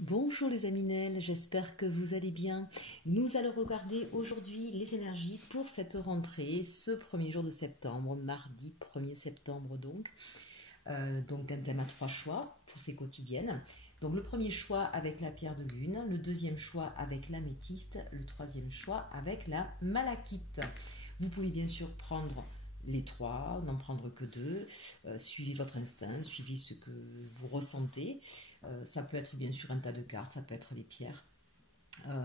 Bonjour les Aminelles, j'espère que vous allez bien. Nous allons regarder aujourd'hui les énergies pour cette rentrée, ce premier jour de septembre, mardi 1er septembre donc un thème à 3 choix pour ces quotidiennes. Donc le premier choix avec la pierre de lune, le deuxième choix avec l'améthyste, le troisième choix avec la malachite. Vous pouvez bien sûr prendre les trois, n'en prendre que deux. Suivez votre instinct, suivez ce que vous ressentez. Ça peut être bien sûr un tas de cartes, ça peut être les pierres.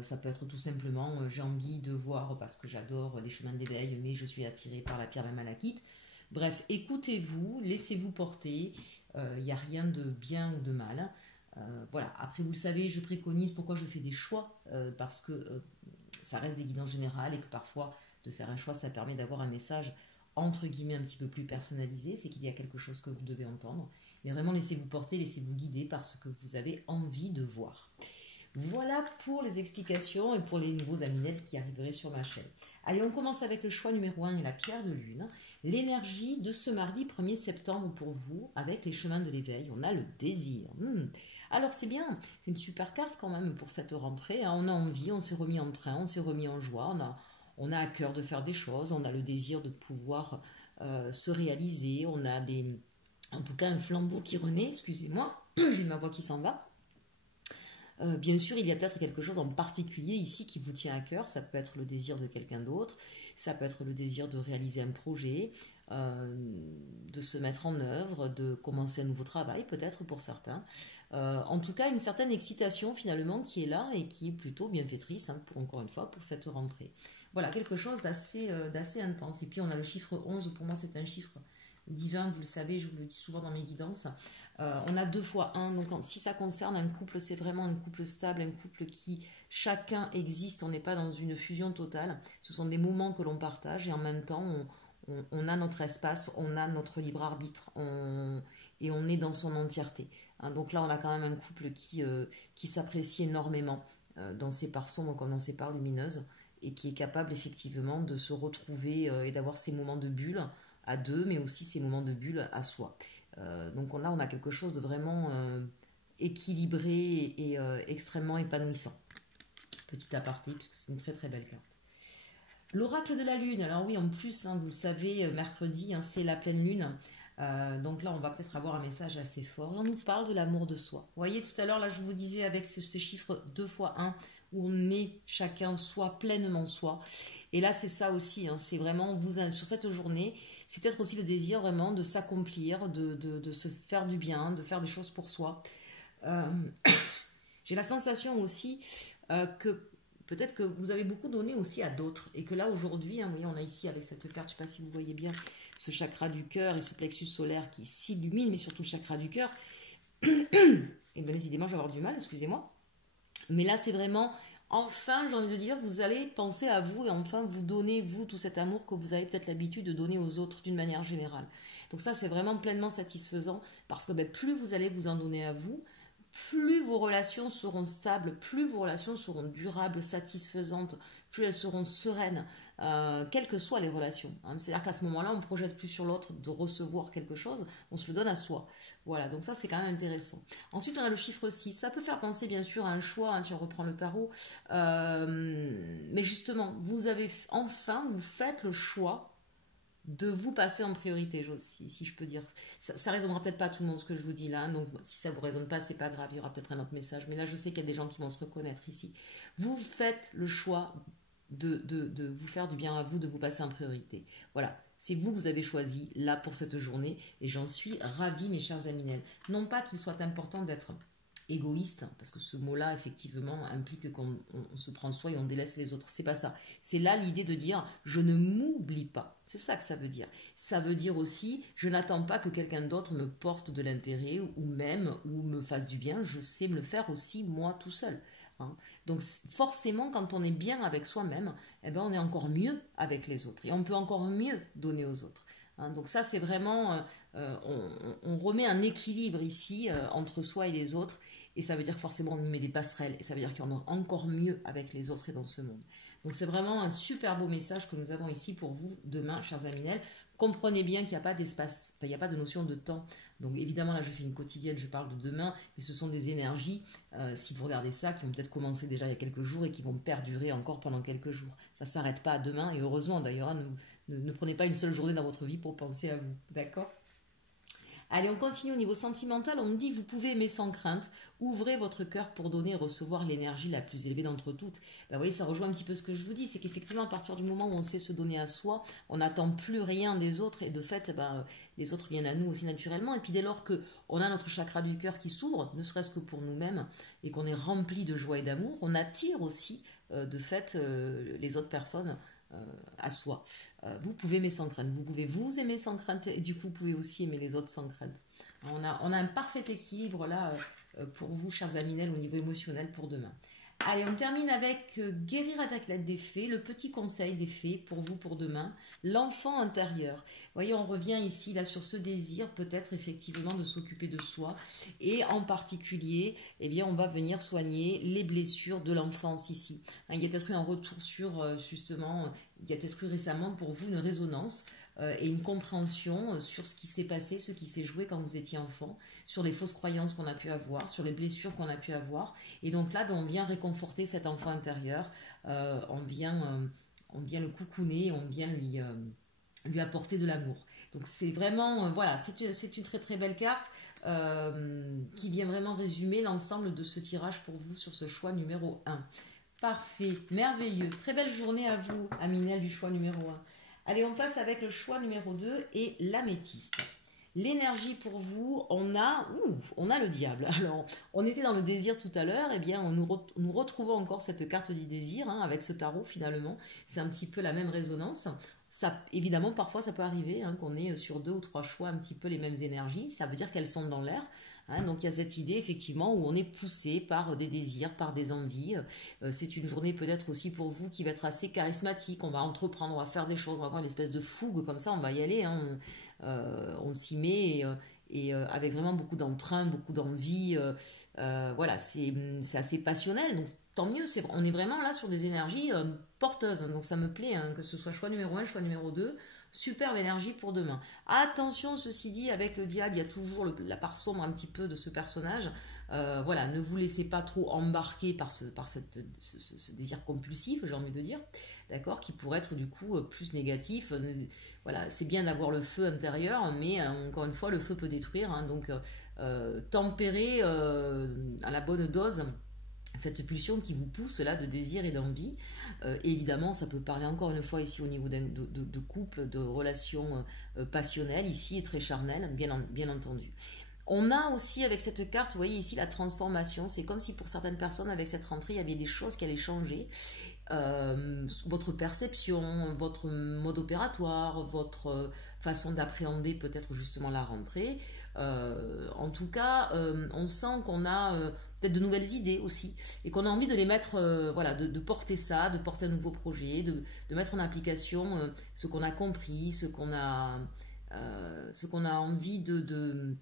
Ça peut être tout simplement j'ai envie de voir parce que j'adore les chemins d'éveil, mais je suis attirée par la pierre de la malachite. Bref, écoutez-vous, laissez-vous porter. Il n'y a rien de bien ou de mal. Voilà. Après, vous le savez, je préconise pourquoi je fais des choix parce que ça reste des guidances générales et que parfois de faire un choix, ça permet d'avoir un message entre guillemets un petit peu plus personnalisé, c'est qu'il y a quelque chose que vous devez entendre. Mais vraiment, laissez-vous porter, laissez-vous guider par ce que vous avez envie de voir. Voilà pour les explications et pour les nouveaux aminels qui arriveraient sur ma chaîne. Allez, on commence avec le choix numéro 1 et la pierre de lune. L'énergie de ce mardi 1er septembre pour vous, avec les chemins de l'éveil, on a le désir. Alors c'est bien, c'est une super carte quand même pour cette rentrée. On a envie, on s'est remis en train, on s'est remis en joie, on a à cœur de faire des choses, on a le désir de pouvoir se réaliser, on a en tout cas un flambeau qui renaît, excusez-moi, j'ai ma voix qui s'en va. Bien sûr, il y a peut-être quelque chose en particulier ici qui vous tient à cœur. Ça peut être le désir de quelqu'un d'autre, ça peut être le désir de réaliser un projet, de se mettre en œuvre, de commencer un nouveau travail peut-être pour certains. En tout cas, une certaine excitation finalement qui est là et qui est plutôt bienfaitrice, encore une fois, pour cette rentrée. Voilà, quelque chose d'assez intense. Et puis on a le chiffre 11, pour moi c'est un chiffre divin, vous le savez, je vous le dis souvent dans mes guidances. On a 2 fois 1, donc si ça concerne un couple, c'est vraiment un couple stable, un couple qui chacun existe, on n'est pas dans une fusion totale, ce sont des moments que l'on partage et en même temps on a notre espace, on a notre libre arbitre et on est dans son entièreté. Donc là on a quand même un couple qui s'apprécie énormément dans ses parts sombres comme dans ses parts lumineuses et qui est capable effectivement de se retrouver et d'avoir ces moments de bulle à deux, mais aussi ces moments de bulle à soi. Donc là, on a quelque chose de vraiment équilibré et extrêmement épanouissant. Petit aparté, puisque c'est une très très belle carte. L'oracle de la lune, alors oui, en plus, vous le savez, mercredi, c'est la pleine lune. Donc là, on va peut-être avoir un message assez fort. Et on nous parle de l'amour de soi. Vous voyez, tout à l'heure, là, je vous disais avec ce chiffre 2 fois 1, où on est chacun soi, pleinement soi. Et là, c'est ça aussi. C'est vraiment, sur cette journée, c'est peut-être aussi le désir vraiment de s'accomplir, de se faire du bien, de faire des choses pour soi. J'ai la sensation aussi que peut-être que vous avez beaucoup donné aussi à d'autres. Et que là, aujourd'hui, vous voyez, on a ici avec cette carte, je ne sais pas si vous voyez bien, ce chakra du cœur et ce plexus solaire qui s'illumine, mais surtout le chakra du cœur. Et bien, décidément, je vais avoir du mal, excusez-moi. Mais là, c'est vraiment, enfin, j'ai envie de dire, vous allez penser à vous et enfin vous donner, vous, tout cet amour que vous avez peut-être l'habitude de donner aux autres d'une manière générale. Donc ça, c'est vraiment pleinement satisfaisant parce que plus vous allez vous en donner à vous, plus vos relations seront stables, plus vos relations seront durables, satisfaisantes, plus elles seront sereines, quelles que soient les relations. C'est-à-dire qu'à ce moment-là, on ne projette plus sur l'autre de recevoir quelque chose, on se le donne à soi. Voilà, donc ça c'est quand même intéressant. Ensuite, on a le chiffre 6. Ça peut faire penser bien sûr à un choix, si on reprend le tarot. Mais justement, vous faites le choix de vous passer en priorité, si je peux dire. Ça résonnera peut-être pas à tout le monde ce que je vous dis là, donc si ça vous résonne pas, c'est pas grave, il y aura peut-être un autre message, mais là je sais qu'il y a des gens qui vont se reconnaître ici. Vous faites le choix de vous faire du bien à vous, de vous passer en priorité. Voilà, c'est vous que vous avez choisi là pour cette journée, et j'en suis ravie, mes chers aminels. Non pas qu'il soit important d'être égoïste, parce que ce mot-là, effectivement, implique qu'on se prend soi et on délaisse les autres. C'est pas ça. C'est là l'idée de dire je ne m'oublie pas. C'est ça que ça veut dire. Ça veut dire aussi je n'attends pas que quelqu'un d'autre me porte de l'intérêt ou me fasse du bien. Je sais me le faire aussi moi tout seul. Donc forcément, quand on est bien avec soi-même, on est encore mieux avec les autres et on peut encore mieux donner aux autres. Donc ça, c'est vraiment, on remet un équilibre ici entre soi et les autres. Et ça veut dire forcément on y met des passerelles. Et ça veut dire qu'il y en a encore mieux avec les autres et dans ce monde. Donc c'est vraiment un super beau message que nous avons ici pour vous demain, chers aminels. comprenez bien qu'il n'y a pas d'espace, enfin, il n'y a pas de notion de temps. Donc évidemment, là, je fais une quotidienne, je parle de demain, mais ce sont des énergies, si vous regardez ça, qui ont peut-être commencé déjà il y a quelques jours et qui vont perdurer encore pendant quelques jours. Ça ne s'arrête pas à demain, et heureusement d'ailleurs, hein, ne prenez pas une seule journée dans votre vie pour penser à vous, d'accord? Allez, on continue au niveau sentimental. On nous dit, vous pouvez aimer sans crainte. Ouvrez votre cœur pour donner et recevoir l'énergie la plus élevée d'entre toutes. Ben, vous voyez, ça rejoint un petit peu ce que je vous dis. C'est qu'effectivement, à partir du moment où on sait se donner à soi, on n'attend plus rien des autres. Et de fait, ben, les autres viennent à nous aussi naturellement. Et puis dès lors qu'on a notre chakra du cœur qui s'ouvre, ne serait-ce que pour nous-mêmes, et qu'on est rempli de joie et d'amour, on attire aussi, de fait, les autres personnes à soi. Vous pouvez aimer sans crainte, vous pouvez vous aimer sans crainte et du coup vous pouvez aussi aimer les autres sans crainte. On a un parfait équilibre là pour vous, chers Aminel, au niveau émotionnel pour demain. Allez, on termine avec guérir avec l'aide des fées, le petit conseil des fées pour vous pour demain, l'enfant intérieur. Vous voyez, on revient ici là sur ce désir peut-être effectivement de s'occuper de soi et en particulier, eh bien, on va venir soigner les blessures de l'enfance ici. Hein, il y a peut-être eu un retour sur justement, il y a peut-être eu récemment pour vous une résonance et une compréhension sur ce qui s'est passé, ce qui s'est joué quand vous étiez enfant, sur les fausses croyances qu'on a pu avoir, sur les blessures qu'on a pu avoir. Et donc là, on vient réconforter cet enfant intérieur, on vient le coucouner, on vient lui apporter de l'amour. Donc c'est vraiment, voilà, c'est une très très belle carte qui vient vraiment résumer l'ensemble de ce tirage pour vous sur ce choix numéro 1. Parfait, merveilleux. Très belle journée à vous, Aminel, du choix numéro 1. Allez, on passe avec le choix numéro 2 et l'améthyste. L'énergie pour vous, on a le diable. Alors, on était dans le désir tout à l'heure, et bien nous retrouvons encore cette carte du désir hein, avec ce tarot finalement. C'est un petit peu la même résonance. Ça, évidemment, parfois ça peut arriver hein, qu'on ait sur 2 ou 3 choix un petit peu les mêmes énergies. Ça veut dire qu'elles sont dans l'air. Hein, donc il y a cette idée effectivement où on est poussé par des désirs, par des envies. C'est une journée peut-être aussi pour vous qui va être assez charismatique. On va entreprendre, on va faire des choses, on va avoir une espèce de fougue comme ça, on va y aller. Hein, on s'y met et avec vraiment beaucoup d'entrain, beaucoup d'envie. Voilà, c'est assez passionnel. Donc tant mieux, on est vraiment là sur des énergies porteuses. Donc ça me plaît, hein, que ce soit choix numéro 1, choix numéro 2. Superbe énergie pour demain. Attention, ceci dit, avec le diable, il y a toujours la part sombre un petit peu de ce personnage. Voilà, ne vous laissez pas trop embarquer par ce désir compulsif, j'ai envie de dire, d'accord, qui pourrait être du coup plus négatif. Voilà, c'est bien d'avoir le feu intérieur, mais encore une fois, le feu peut détruire. Hein, donc, tempérer à la bonne dose cette pulsion qui vous pousse là de désir et d'envie. Évidemment, ça peut parler encore une fois ici au niveau de couple, de relations passionnelles, ici et très charnelles, bien entendu. On a aussi avec cette carte, vous voyez ici la transformation, c'est comme si pour certaines personnes avec cette rentrée, il y avait des choses qui allaient changer. Votre perception, votre mode opératoire, votre façon d'appréhender peut-être justement la rentrée. En tout cas, on sent qu'on a peut-être de nouvelles idées aussi et qu'on a envie de les mettre, voilà, de porter ça, de porter un nouveau projet, de mettre en application ce qu'on a compris, ce qu'on a envie de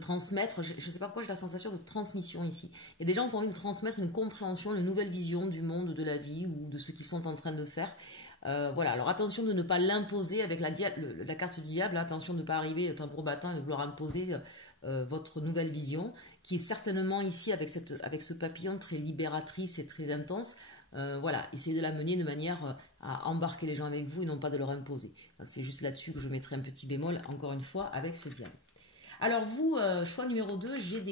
transmettre. Je ne sais pas pourquoi j'ai la sensation de transmission ici. Il y a des gens qui ont envie de transmettre une compréhension, une nouvelle vision du monde, de la vie ou de ce qu'ils sont en train de faire. Voilà, alors attention de ne pas l'imposer avec la carte du diable, attention de ne pas arriver tambour battant et de vouloir imposer votre nouvelle vision, qui est certainement ici avec ce papillon très libératrice et très intense. Voilà, essayez de la mener de manière à embarquer les gens avec vous et non pas de leur imposer. Enfin, c'est juste là-dessus que je mettrai un petit bémol, encore une fois, avec ce diable. Alors vous, choix numéro 2, j'ai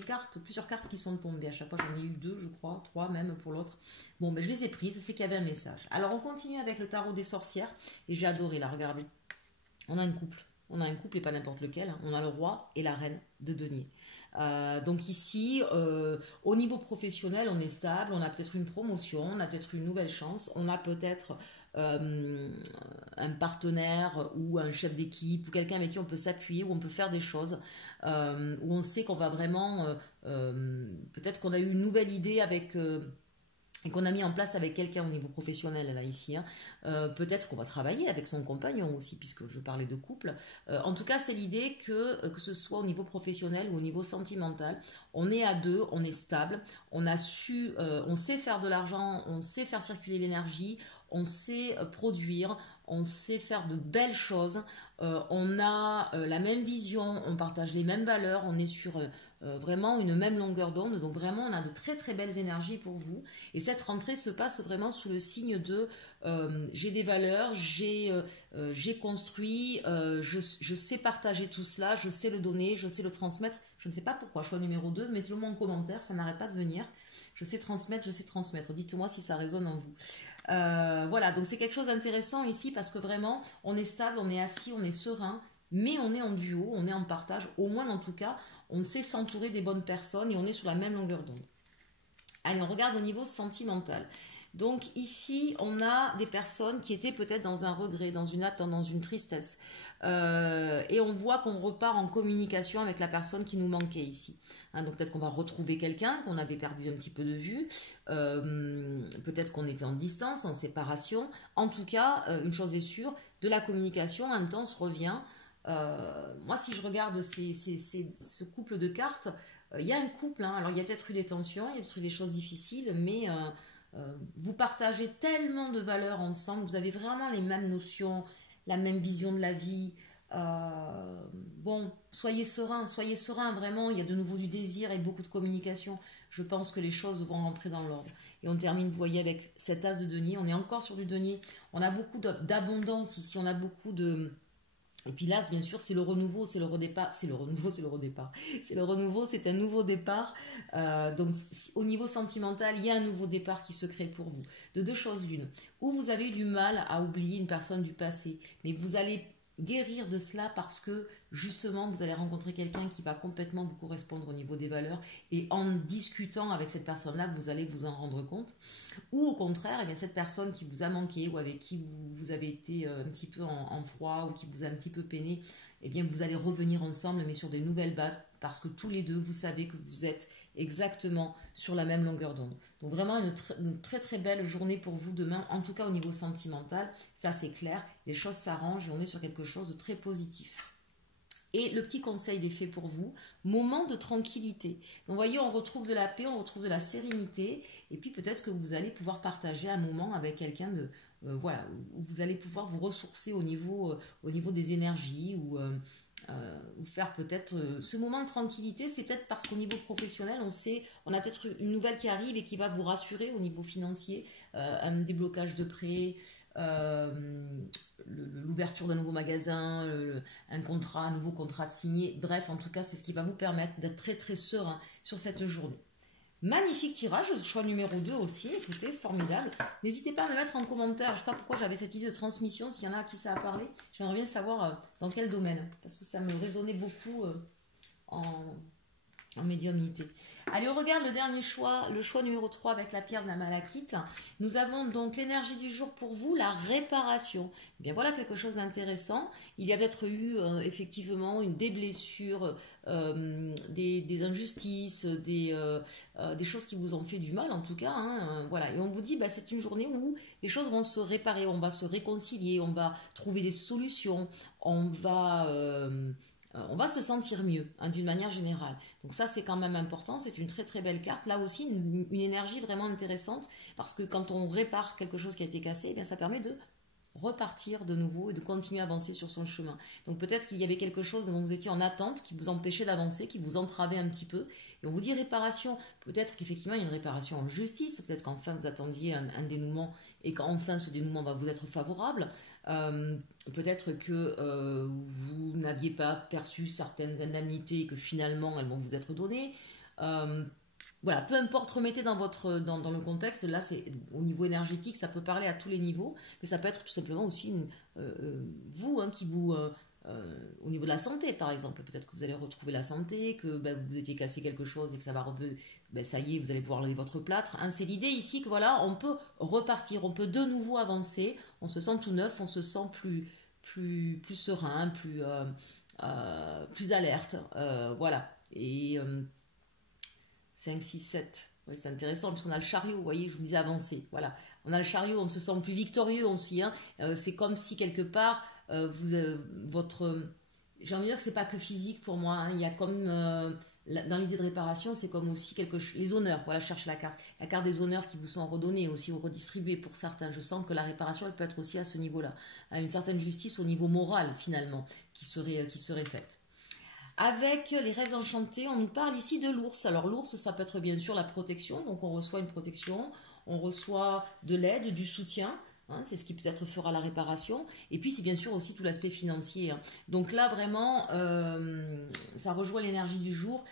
plusieurs cartes qui sont tombées. À chaque fois, j'en ai eu 2, je crois, 3 même pour l'autre. Bon, ben, je les ai prises, c'est qu'il y avait un message. Alors on continue avec le tarot des sorcières. Et j'ai adoré la regarder. On a un couple. On a un couple et pas n'importe lequel. On a le roi et la reine de denier. Donc ici, au niveau professionnel, on est stable. On a peut-être une promotion, on a peut-être une nouvelle chance. On a peut-être un partenaire ou un chef d'équipe ou quelqu'un avec qui on peut s'appuyer, où on peut faire des choses, où on sait qu'on va vraiment peut-être qu'on a eu une nouvelle idée avec et qu'on a mis en place avec quelqu'un au niveau professionnel là ici, hein. Peut-être qu'on va travailler avec son compagnon aussi puisque je parlais de couple. En tout cas c'est l'idée que ce soit au niveau professionnel ou au niveau sentimental, on est à deux, on est stable, on sait faire de l'argent, on sait faire circuler l'énergie, on sait produire, on sait faire de belles choses, on a la même vision, on partage les mêmes valeurs, on est sur vraiment une même longueur d'onde, donc vraiment on a de très très belles énergies pour vous. Et cette rentrée se passe vraiment sous le signe de j'ai des valeurs, j'ai construit, je sais partager tout cela, je sais le donner, je sais le transmettre. Je ne sais pas pourquoi, choix numéro 2, mettez-le moi en commentaire, ça n'arrête pas de venir. Je sais transmettre, dites-moi si ça résonne en vous. Voilà, donc c'est quelque chose d'intéressant ici parce que vraiment on est stable, on est assis, on est serein, mais on est en duo, on est en partage, au moins en tout cas on sait s'entourer des bonnes personnes et on est sur la même longueur d'onde. Allez, on regarde au niveau sentimental. Donc ici, on a des personnes qui étaient peut-être dans un regret, dans une attente, dans une tristesse. Et on voit qu'on repart en communication avec la personne qui nous manquait ici. Hein, donc peut-être qu'on va retrouver quelqu'un qu'on avait perdu un petit peu de vue. Peut-être qu'on était en distance, en séparation. En tout cas, une chose est sûre, de la communication intense revient. Moi, si je regarde ce couple de cartes, il y a un couple, hein, alors il y a peut-être eu des tensions, il y a peut-être eu des choses difficiles, mais vous partagez tellement de valeurs ensemble, vous avez vraiment les mêmes notions, la même vision de la vie. Bon, soyez serein, vraiment, il y a de nouveau du désir et beaucoup de communication. Je pense que les choses vont rentrer dans l'ordre. Et on termine, vous voyez, avec cet as de denier, on est encore sur du denier, on a beaucoup d'abondance ici, on a beaucoup de... Et puis là, bien sûr, c'est le renouveau, c'est le redépart. C'est le renouveau, c'est un nouveau départ. Donc, au niveau sentimental, il y a un nouveau départ qui se crée pour vous. De deux choses l'une. Ou vous avez eu du mal à oublier une personne du passé, mais vous allez guérir de cela parce que justement vous allez rencontrer quelqu'un qui va complètement vous correspondre au niveau des valeurs et en discutant avec cette personne-là, vous allez vous en rendre compte. Ou au contraire, eh bien, cette personne qui vous a manqué ou avec qui vous avez été un petit peu en froid ou qui vous a un petit peu peiné, eh bien, vous allez revenir ensemble mais sur des nouvelles bases parce que tous les deux, vous savez que vous êtes exactement sur la même longueur d'onde. Donc vraiment une très très belle journée pour vous demain, en tout cas au niveau sentimental, ça c'est clair, les choses s'arrangent et on est sur quelque chose de très positif. Et le petit conseil des fées pour vous, moment de tranquillité. Donc vous voyez, on retrouve de la paix, on retrouve de la sérénité, et puis peut-être que vous allez pouvoir partager un moment avec quelqu'un de voilà, où vous allez pouvoir vous ressourcer au niveau des énergies ou faire peut-être ce moment de tranquillité, c'est peut-être parce qu'au niveau professionnel, on a peut-être une nouvelle qui arrive et qui va vous rassurer au niveau financier, un déblocage de prêt, l'ouverture d'un nouveau magasin, un nouveau contrat de signé, bref, en tout cas, c'est ce qui va vous permettre d'être très très serein sur cette journée. Magnifique tirage, choix numéro 2 aussi, écoutez, formidable. N'hésitez pas à me mettre en commentaire, je ne sais pas pourquoi j'avais cette idée de transmission, s'il y en a à qui ça a parlé, j'aimerais bien savoir dans quel domaine, parce que ça me résonnait beaucoup en médiumnité. Allez, on regarde le dernier choix, le choix numéro 3 avec la pierre de la malachite. Nous avons donc l'énergie du jour pour vous, la réparation. Eh bien voilà quelque chose d'intéressant. Il y a peut-être eu effectivement des blessures, des injustices, des choses qui vous ont fait du mal en tout cas. Hein, voilà. Et on vous dit, c'est une journée où les choses vont se réparer, on va se réconcilier, on va trouver des solutions, on va se sentir mieux, hein, d'une manière générale. Donc ça, c'est quand même important, c'est une très très belle carte. Là aussi, une énergie vraiment intéressante, parce que quand on répare quelque chose qui a été cassé, eh bien, ça permet de repartir de nouveau et de continuer à avancer sur son chemin. Donc peut-être qu'il y avait quelque chose dont vous étiez en attente, qui vous empêchait d'avancer, qui vous entravait un petit peu. Et on vous dit réparation. Peut-être qu'effectivement, il y a une réparation en justice. Peut-être qu'enfin, vous attendiez un dénouement et qu'enfin, ce dénouement va vous être favorable. Peut-être que vous n'aviez pas perçu certaines indemnités et que finalement elles vont vous être données. Voilà, peu importe, remettez dans le contexte. Là, c'est au niveau énergétique, ça peut parler à tous les niveaux, mais ça peut être tout simplement aussi vous, hein, qui vous au niveau de la santé, par exemple. Peut-être que vous allez retrouver la santé, que vous étiez cassé quelque chose et que ça va revenir. Ça y est, vous allez pouvoir lever votre plâtre. Hein, c'est l'idée ici que voilà, on peut repartir, on peut de nouveau avancer. On se sent tout neuf, on se sent plus serein, plus alerte. Voilà. Et 5, 6, 7. Oui, c'est intéressant parce qu'on a le chariot, vous voyez, je vous disais avancer. Voilà. On a le chariot, on se sent plus victorieux aussi. Hein. C'est comme si quelque part, j'ai envie de dire que c'est pas que physique pour moi. Hein. Il y a comme dans l'idée de réparation, c'est comme aussi les honneurs. Voilà, je cherche la carte des honneurs qui vous sont redonnés, aussi ou redistribués pour certains. Je sens que la réparation, elle peut être aussi à ce niveau-là, à une certaine justice au niveau moral finalement, qui serait faite. Avec les rêves enchantés, on nous parle ici de l'ours. Alors l'ours, ça peut être bien sûr la protection, donc on reçoit une protection, on reçoit de l'aide, du soutien, hein, c'est ce qui peut-être fera la réparation. Et puis c'est bien sûr aussi tout l'aspect financier, hein. Donc là vraiment, ça rejoint l'énergie du jour.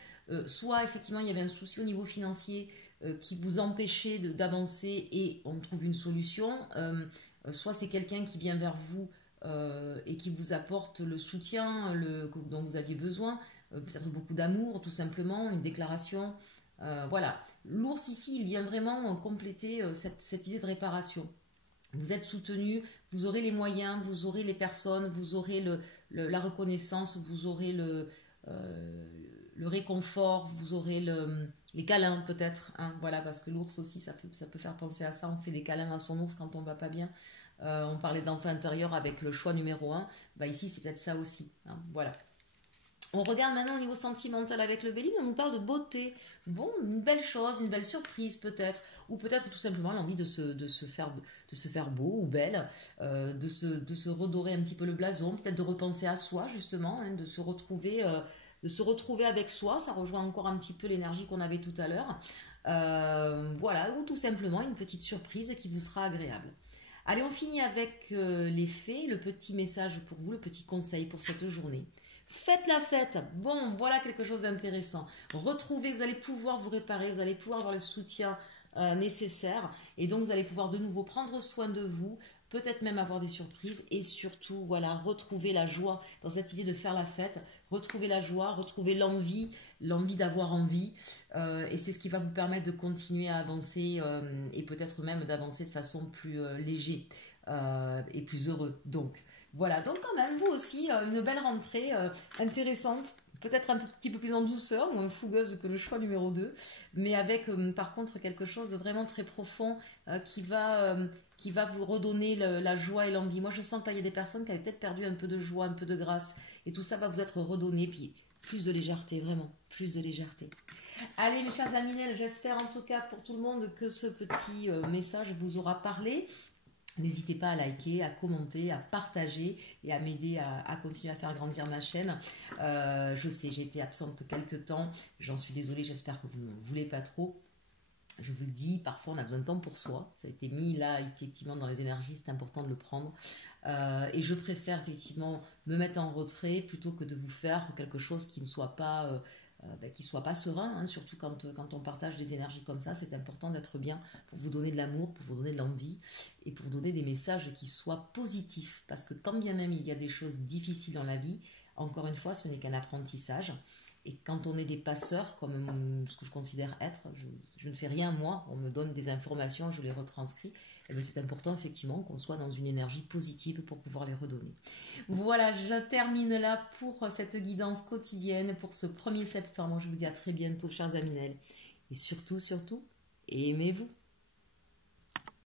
Soit effectivement il y avait un souci au niveau financier qui vous empêchait d'avancer et on trouve une solution. Soit c'est quelqu'un qui vient vers vous et qui vous apporte le soutien dont vous aviez besoin, peut-être beaucoup d'amour tout simplement, une déclaration. Voilà, l'ours ici il vient vraiment compléter cette idée de réparation. Vous êtes soutenu, vous aurez les moyens, vous aurez les personnes, vous aurez la reconnaissance, vous aurez le réconfort, vous aurez les câlins peut-être, hein, voilà, parce que l'ours aussi ça peut faire penser à ça, on fait des câlins à son ours quand on va pas bien. On parlait d'enfant intérieur avec le choix numéro 1, bah ici c'est peut-être ça aussi, hein, voilà. On regarde maintenant au niveau sentimental avec le Bélier, on nous parle de beauté. Bon, une belle chose, une belle surprise peut-être, ou peut-être tout simplement l'envie de se faire beau ou belle, de se redorer un petit peu le blason, peut-être de repenser à soi justement, hein, de se retrouver avec soi. Ça rejoint encore un petit peu l'énergie qu'on avait tout à l'heure. Voilà, ou tout simplement une petite surprise qui vous sera agréable. Allez, on finit avec les fées, le petit message pour vous, le petit conseil pour cette journée. Faites la fête. Bon, voilà quelque chose d'intéressant. Retrouvez, vous allez pouvoir vous réparer, vous allez pouvoir avoir le soutien nécessaire et donc vous allez pouvoir de nouveau prendre soin de vous, peut-être même avoir des surprises et surtout, voilà, retrouver la joie dans cette idée de faire la fête, retrouver la joie, retrouver l'envie d'avoir envie et c'est ce qui va vous permettre de continuer à avancer et peut-être même d'avancer de façon plus léger et plus heureux. Donc, voilà, donc quand même, vous aussi, une belle rentrée intéressante, peut-être un petit peu plus en douceur, moins fougueuse que le choix numéro 2, mais avec par contre quelque chose de vraiment très profond qui va vous redonner la joie et l'envie. Moi je sens qu'il y a des personnes qui avaient peut-être perdu un peu de joie, un peu de grâce, et tout ça va vous être redonné, puis plus de légèreté, vraiment, plus de légèreté. Allez mes chers amis, j'espère en tout cas pour tout le monde que ce petit message vous aura parlé. N'hésitez pas à liker, à commenter, à partager et à m'aider à continuer à faire grandir ma chaîne. Je sais, j'ai été absente quelques temps, j'en suis désolée, j'espère que vous ne voulez pas trop. Je vous le dis, parfois on a besoin de temps pour soi. Ça a été mis là, effectivement, dans les énergies, c'est important de le prendre. Et je préfère effectivement me mettre en retrait plutôt que de vous faire quelque chose qui ne soit pas... qui ne soit pas serein, hein, surtout quand on partage des énergies comme ça, c'est important d'être bien pour vous donner de l'amour, pour vous donner de l'envie et pour vous donner des messages qui soient positifs. Parce que quand bien même il y a des choses difficiles dans la vie, encore une fois, ce n'est qu'un apprentissage. Et quand on est des passeurs, comme ce que je considère être, je ne fais rien moi, on me donne des informations, je les retranscris, et c'est important effectivement qu'on soit dans une énergie positive pour pouvoir les redonner. Voilà, je termine là pour cette guidance quotidienne pour ce 1er septembre. Je vous dis à très bientôt, chers Aminel. Et surtout, aimez-vous.